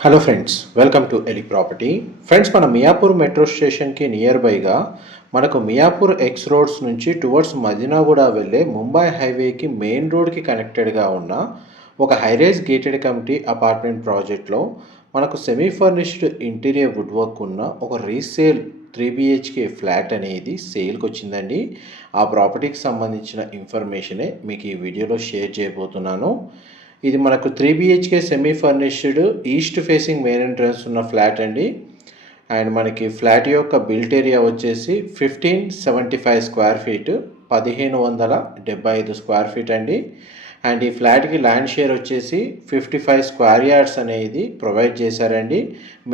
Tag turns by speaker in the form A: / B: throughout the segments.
A: Hello friends welcome to Eli property friends మన Miyapur metro స్టేషన్కి near బైగా మనకు మియాపూర్ ఎక్స్ రోడ్స్ నుంచి టువర్డ్స్ మదినాగూడ వెళ్ళే ముంబై హైవేకి మెయిన్ రోడ్కి కనెక్టెడ్గా ఉన్న ఒక హైరేజ్ గేటెడ్ కమిటీ అపార్ట్మెంట్ ప్రాజెక్ట్లో మనకు semi furnished interior wood work ఉన్న ఒక రీసేల్ త్రీ బిహెచ్కే ఫ్లాట్ అనేది సేల్కి వచ్చిందండి. ఆ ప్రాపర్టీకి సంబంధించిన ఇన్ఫర్మేషనే మీకు ఈ వీడియోలో షేర్ చేయబోతున్నాను. ఇది మనకు three BHK semi furnished east facing main entrance ఉన్న ఫ్లాట్ అండి. అండ్ మనకి ఫ్లాట్ యొక్క బిల్ట్ ఏరియా వచ్చేసి fifteen seventy five square feet పదిహేను వందల డెబ్బై ఐదు స్క్వేర్ ఫీట్ అండి. అండ్ ఈ ఫ్లాట్కి ల్యాండ్ షేర్ వచ్చేసి ఫిఫ్టీ ఫైవ్ స్క్వేర్ యార్డ్స్ అనేది ప్రొవైడ్ చేశారండి.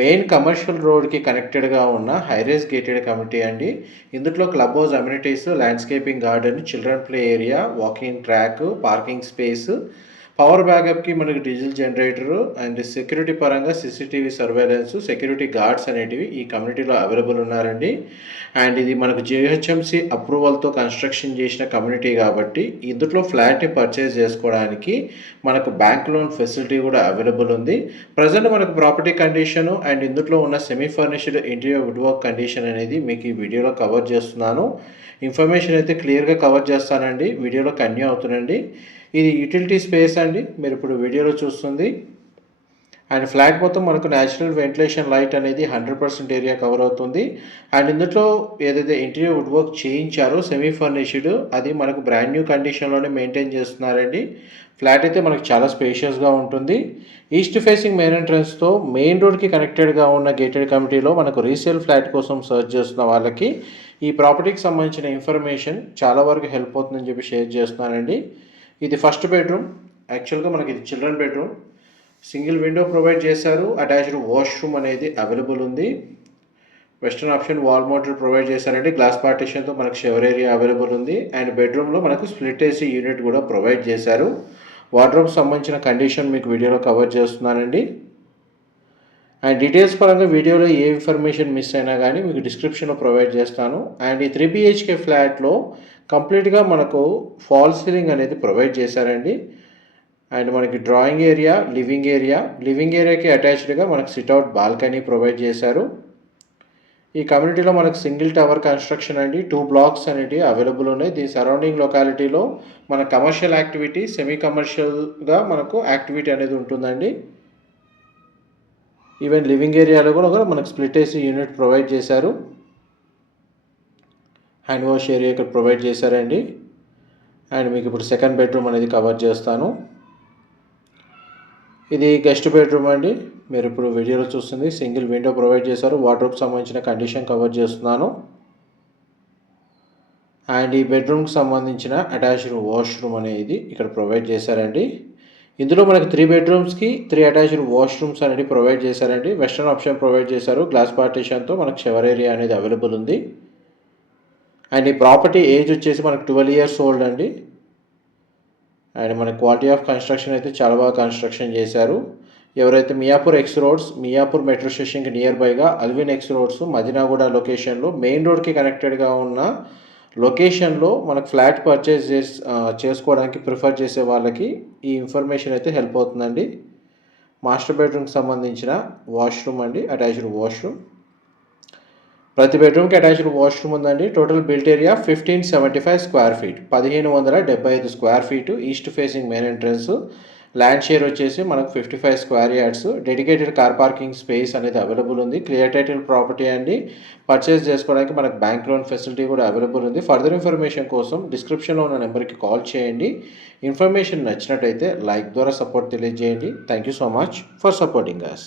A: మెయిన్ కమర్షియల్ రోడ్కి కనెక్టెడ్గా ఉన్న హైరేస్ గేటెడ్ కమిటీ అండి. ఇందులో club house amenities landscaping garden children play area walking track parking space power బ్యాకప్కి మనకి డీజిల్ జనరేటరు అండ్ సెక్యూరిటీ పరంగా సీసీటీవీ సర్వేలెన్స్ సెక్యూరిటీ గార్డ్స్ అనేటివి ఈ కమ్యూనిటీలో అవైలబుల్ ఉన్నారండి. అండ్ ఇది మనకు జిహెచ్ఎంసీ అప్రూవల్తో కన్స్ట్రక్షన్ చేసిన కమ్యూనిటీ కాబట్టి ఇందులో ఫ్లాట్ని పర్చేజ్ చేసుకోవడానికి మనకు బ్యాంక్ లోన్ ఫెసిలిటీ కూడా అవైలబుల్ ఉంది. ప్రజెంట్ మనకు ప్రాపర్టీ కండిషన్ అండ్ ఇందులో ఉన్న semi furnished interior wood work condition అనేది మీకు ఈ వీడియోలో కవర్ చేస్తున్నాను. ఇన్ఫర్మేషన్ అయితే క్లియర్గా కవర్ చేస్తానండి. వీడియోలో కన్యూ అవుతుందండి. ఇది యూటిలిటీ స్పేస్ అండి. మీరు ఇప్పుడు వీడియోలో చూస్తుంది. అండ్ ఫ్లాట్ మొత్తం మనకు న్యాచురల్ వెంటిలేషన్ లైట్ అనేది హండ్రెడ్ పర్సెంట్ ఏరియా కవర్ అవుతుంది. అండ్ ఇందులో ఏదైతే ఇంటీరియర్ వుడ్ వర్క్ చేయించారో సెమీ ఫర్నిష్డ్ అది మనకు బ్రాండ్ న్యూ కండిషన్లోనే మెయింటైన్ చేస్తున్నారండి. ఫ్లాట్ అయితే మనకు చాలా స్పేషియస్గా ఉంటుంది. ఈస్ట్ ఫేసింగ్ మెయిన్ ఎంట్రన్స్తో మెయిన్ రోడ్కి కనెక్టెడ్గా ఉన్న గేటెడ్ కమిటీలో మనకు రీసేల్ ఫ్లాట్ కోసం సర్చ్ చేస్తున్న వాళ్ళకి ఈ ప్రాపర్టీకి సంబంధించిన ఇన్ఫర్మేషన్ చాలా వరకు హెల్ప్ అవుతుందని చెప్పి షేర్ చేస్తున్నానండి. ఇది ఫస్ట్ బెడ్రూమ్. యాక్చువల్గా మనకి ఇది children bedroom. Single window provide చేశారు. అటాచ్డ్ వాష్రూమ్ అనేది అవైలబుల్ ఉంది. Western option wall motor provide చేశారండి. గ్లాస్ పార్టీషన్తో మనకు షవర్ ఏరియా అవైలబుల్ ఉంది. అండ్ బెడ్రూమ్లో మనకు స్ప్లిట్ ఏసీ యూనిట్ కూడా ప్రొవైడ్ చేశారు. వార్డ్రోబ్ సంబంధించిన కండిషన్ మీకు వీడియోలో కవర్ చేస్తున్నానండి. అండ్ డీటెయిల్స్ పరంగా వీడియోలో ఏ ఇన్ఫర్మేషన్ మిస్ అయినా కానీ మీకు డిస్క్రిప్షన్లో ప్రొవైడ్ చేస్తాను. అండ్ ఈ త్రీ బిహెచ్కే ఫ్లాట్లో కంప్లీట్గా మనకు ఫాల్ సీలింగ్ అనేది ప్రొవైడ్ చేశారండి. అండ్ మనకి drawing area living area living ఏరియాకి అటాచ్డ్గా మనకు సిట్అవుట్ బాల్కనీ ప్రొవైడ్ చేశారు. ఈ కమ్యూనిటీలో మనకు సింగిల్ టవర్ కన్స్ట్రక్షన్ అండి. టూ బ్లాక్స్ అనేవి అవైలబుల్ ఉన్నాయి. దీని సరౌండింగ్ లొకాలిటీలో మన కమర్షియల్ యాక్టివిటీ సెమీ కమర్షియల్గా మనకు యాక్టివిటీ అనేది ఉంటుందండి. ఈవెన్ లివింగ్ ఏరియాలో కూడా మనకు స్ప్లిట్ ఏసీ యూనిట్ ప్రొవైడ్ చేశారు. హ్యాండ్ వాష్ ఏరియా ఇక్కడ ప్రొవైడ్ చేశారండి. అండ్ మీకు ఇప్పుడు సెకండ్ బెడ్రూమ్ అనేది కవర్ చేస్తాను. ఇది గెస్ట్ బెడ్రూమ్ అండి. మీరు ఇప్పుడు వీడియోలో చూస్తుంది. సింగిల్ విండో ప్రొవైడ్ చేశారు. వాటర్ సంబంధించిన కండిషన్ కవర్ చేస్తున్నాను. అండ్ ఈ బెడ్రూమ్కి సంబంధించిన అటాచ్డ్ వాష్రూమ్ అనేది ఇక్కడ ప్రొవైడ్ చేశారండి. ఇందులో మనకి త్రీ బెడ్రూమ్స్కి త్రీ అటాచ్డ్ వాష్రూమ్స్ అనేది ప్రొవైడ్ చేశారండి. వెస్టర్న్ ఆప్షన్ ప్రొవైడ్ చేశారు. గ్లాస్ పార్టీషన్తో మనకు షవర్ ఏరియా అనేది అవైలబుల్ ఉంది. అండ్ ఈ ప్రాపర్టీ ఏజ్ వచ్చేసి మనకు ట్వెల్వ్ ఇయర్స్ ఓల్డ్ అండి. అండ్ మన క్వాలిటీ ఆఫ్ కన్స్ట్రక్షన్ అయితే చాలా బాగా కన్స్ట్రక్షన్ చేశారు. ఎవరైతే Miyapur X roads Miyapur metro స్టేషన్కి near బైగా Alvin X roads Madinaguda లొకేషన్లో మెయిన్ రోడ్కి కనెక్టెడ్గా ఉన్న లొకేషన్లో మనకు ఫ్లాట్ పర్చేస్ చేసి చేసుకోవడానికి ప్రిఫర్ చేసే వాళ్ళకి ఈ ఇన్ఫర్మేషన్ అయితే హెల్ప్ అవుతుందండి. మాస్టర్ బెడ్రూమ్కి సంబంధించిన వాష్రూమ్ అండి అటాచ్డ్ వాష్రూమ్. ప్రతి బెడ్రూమ్కి అటాచ్డ్ వాష్రూమ్ ఉందండి. Total built area fifteen seventy five square feet పదిహేను వందల డెబ్బై ఐదు square feet east facing main entrance. Land share వచ్చేసి మనకు fifty five square yards dedicated car parking space అనేది అవైలబుల్ ఉంది. క్లియర్ టైటిల్ ప్రాపర్టీ అండి. పర్చేస్ చేసుకోవడానికి మనకు బ్యాంక్ లోన్ ఫెసిలిటీ కూడా అవైలబుల్ ఉంది. ఫర్దర్ ఇన్ఫర్మేషన్ కోసం డిస్క్రిప్షన్లో ఉన్న నెంబర్కి కాల్ చేయండి. ఇన్ఫర్మేషన్ నచ్చినట్టయితే లైక్ ద్వారా సపోర్ట్ తెలియజేయండి. Thank you so much for supporting us